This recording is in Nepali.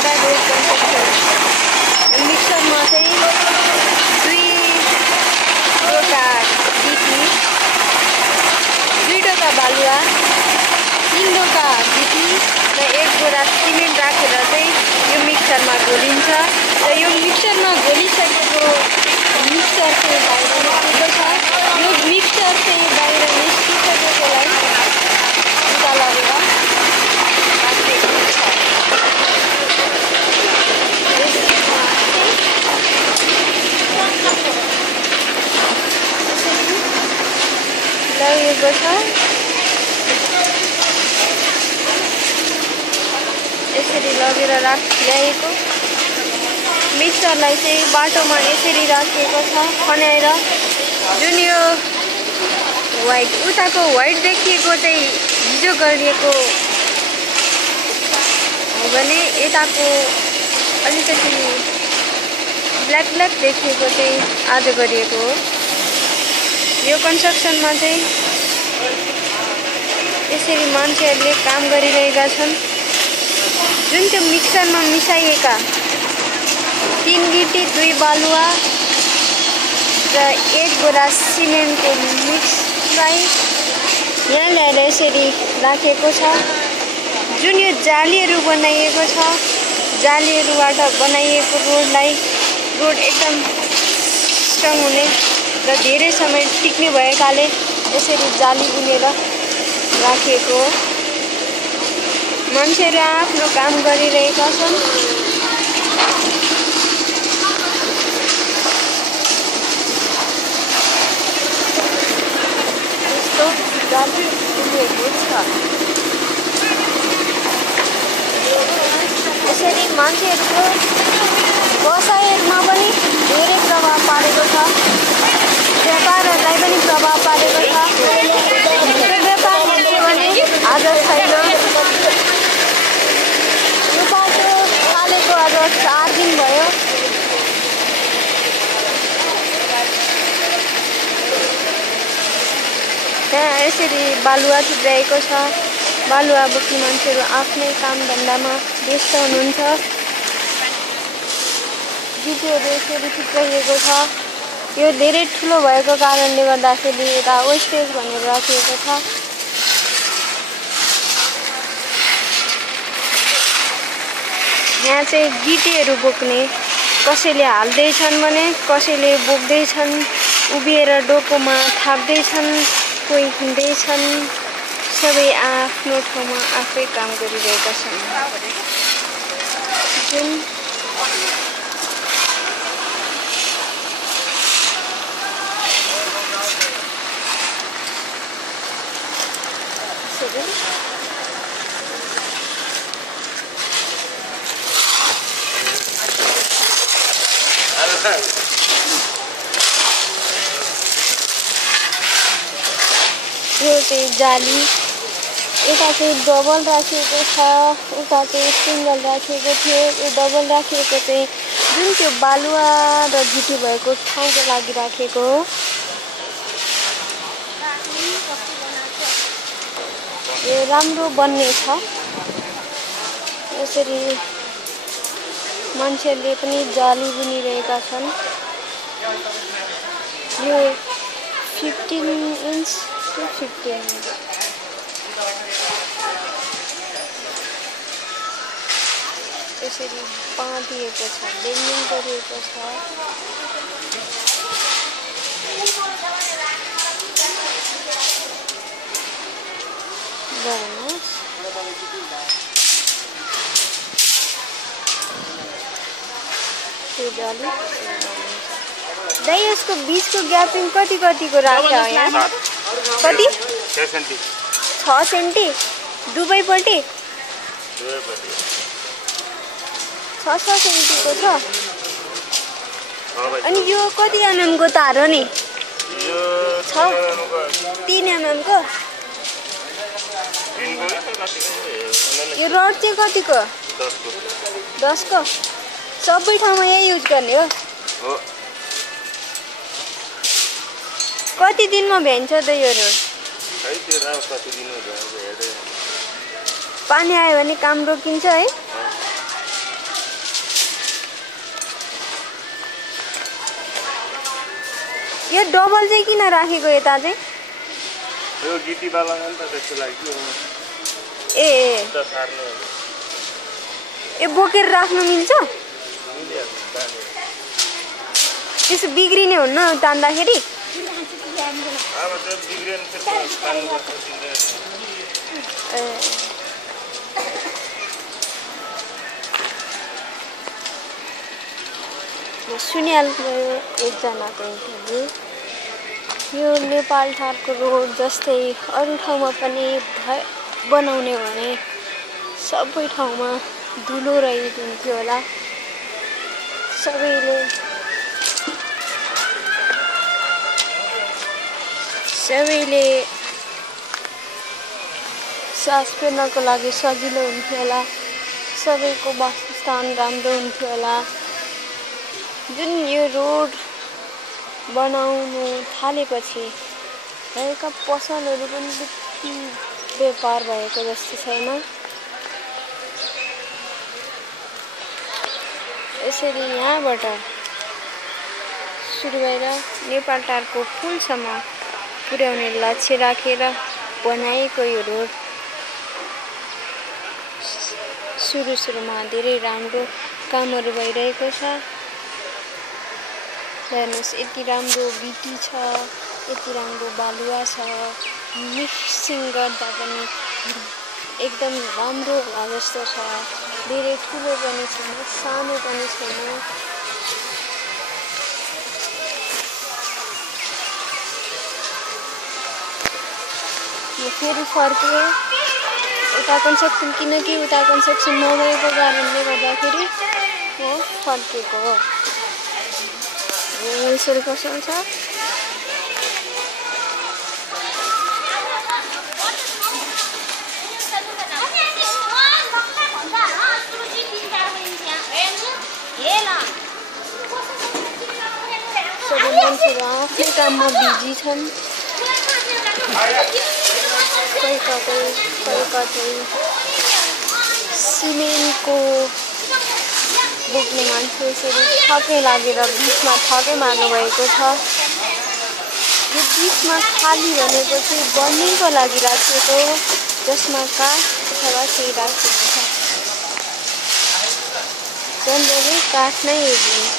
दुईवटा रोड कन्स्ट्रक्सन मिक्सरमा चाहिँ दुईवटा गिटी, दुईवटा बालुवा, 3 गिटी र 1 बोरा सिमेन्ट राखेर चाहिँ यो मिक्सरमा घोलिन्छ र यो मिक्सरमा घोलिसकेको मिक्सर चाहिँ बाहिर निस्केको छ। यो मिक्सर चाहिँ बाहिर निस्किसकेकोलाई उता लगेर राखिएको छ। लगेको छ। यसरी लगेर ल्याएको मिक्सरलाई चाहिँ बाटोमा यसरी राखिएको छ खनाएर। जुन यो व्हाइट उताको व्हाइट देखिएको चाहिँ हिजो गरिएको हो भने यताको अलिकति ब्ल्याक देखिएको चाहिँ आज गरिएको हो। यो कन्स्ट्रक्सनमा चाहिँ यसरी मान्छेहरूले काम गरिरहेका छन्। जुन त्यो मिक्सरमा मिसाइएका 3 गिटी 2 बालुवा र 1 बोरा सिमेन्टको मिक्सलाई यहाँ ल्याएर यसरी राखेको छ। जुन यो जालीहरू बनाइएको छ, जालीहरूबाट बनाइएको रोड एकदम स्ट्रङ हुने र धेरै समय टिक्ने भएकाले यसरी जाली बुनेर राखिएको हो। मान्छेहरू आफ्नो काम गरिरहेका छन्। यस्तो जाली बुनेको छ। यसरी मान्छेहरूको व्यवसायमा पनि धेरै प्रभाव पारेको छ। व्यापारहरूलाई पनि प्रभाव पारेको छ। व्यापार के भने आज छैन। यो बाटो हालेको आज 4 दिन भयो। त्यहाँ यसरी बालुवा थुप्राएको छ। बालुवा बोक्ने मान्छेहरू आफ्नै काम धन्दामा व्यस्त हुनुहुन्छ। गिटीहरू यसरी थुप्राइएको छ। यो धेरै ठुलो भएको कारणले गर्दाखेरि यता वेस्टेज भनेर राखिएको छ। यहाँ चाहिँ गिटीहरू बोक्ने कसैले हाल्दैछन् भने कसैले बोक्दैछन्, उभिएर डोकोमा थाप्दैछन्, कोही हिँड्दैछन्। सबै आफ्नो ठाउँमा आफै काम गरिरहेका छन्। जुन यो चाहिँ जाली यता चाहिँ डबल राखिएको छ, उता चाहिँ सिङ्गल राखिएको थियो। यो डबल राखिएको चाहिँ जुन त्यो बालुवा र गिटी भएको ठाउँको लागि राखेको हो। यो राम्रो बन्ने छ। यसरी मान्छेहरूले पनि जाली बुनिरहेका छन्। यो 15 इन्च to 15 इन्च। यसरी बाँधिएको छ, बेन्डिङ गरिएको छ। दाइ यसको बीचको ग्यापिङ कतिको राख्छ यहाँ? कति? 6 सेन्टी दुवैपट्टि 6 सेन्टीको छ। अनि यो कति एमएमको तार हो नि? 3 एमएमको। यो रड चाहिँ कतिको? 10 को। सबै ठाउँमा यही युज गर्ने हो? कति दिनमा भ्यान्छ त यो रोड? पानी आयो भने काम रोकिन्छ है? यो डबल चाहिँ किन राखेको यता चाहिँ? यो गिटी बाला नि त त्यसको लागि ए ए बोकेर राख्नु मिल्छ? त्यसो बिग्रिने हुन्न तान्दाखेरि? अब त्यो बिग्रिएन सुनिहाल्नु एकजनाको इन्टरभ्यू। यो नेपाल ठारको रोड जस्तै अरू ठाउँमा पनि बनाउने हो भने सबै ठाउँमा धुलो रहिदिन्थ्यो होला। सबैले सास फेर्नको लागि सजिलो हुन्थ्यो होला। सबैको वासस्थान राम्रो हुन्थ्यो होला। जुन यो रोड बनाउनु थालेपछि भएका पसलहरू पनि त्यति व्यापार भएको जस्तो छैन। यसरी यहाँबाट सुरु भएर नेपाल टारको पुलसम्म पुर्याउने लक्ष्य राखेर बनाएको यो रोड सुरुमा धेरै राम्रो कामहरू भइरहेको छ। हेर्नुहोस् यति राम्रो गिटी छ, यति राम्रो बालुवा छ, मिक्सिङ गर्दा पनि एकदम राम्रो होला जस्तो छ। धेरै ठुलो पनि छैन, सानो पनि छैन। फेरि फर्केँ उता कन्स्ट्रक्सन, किनकि उता कन्स्ट्रक्सन नभएको कारणले गर्दाखेरि म फर्केको हो। यसरी पसल छ। सबै मान्छेहरू आफ्नै काममा बिजी छन्। कतै सिमेन्टको बोक्ने मान्छे यसरी ठकै लागेर बिचमा ठकै मार्नु भएको छ। यो बिचमा खाली भनेको चाहिँ बन्नेको लागि राखिएको, जसमा काठ अथवा केही राखिएको छ। जनरली काठ नै हेरिन्छ।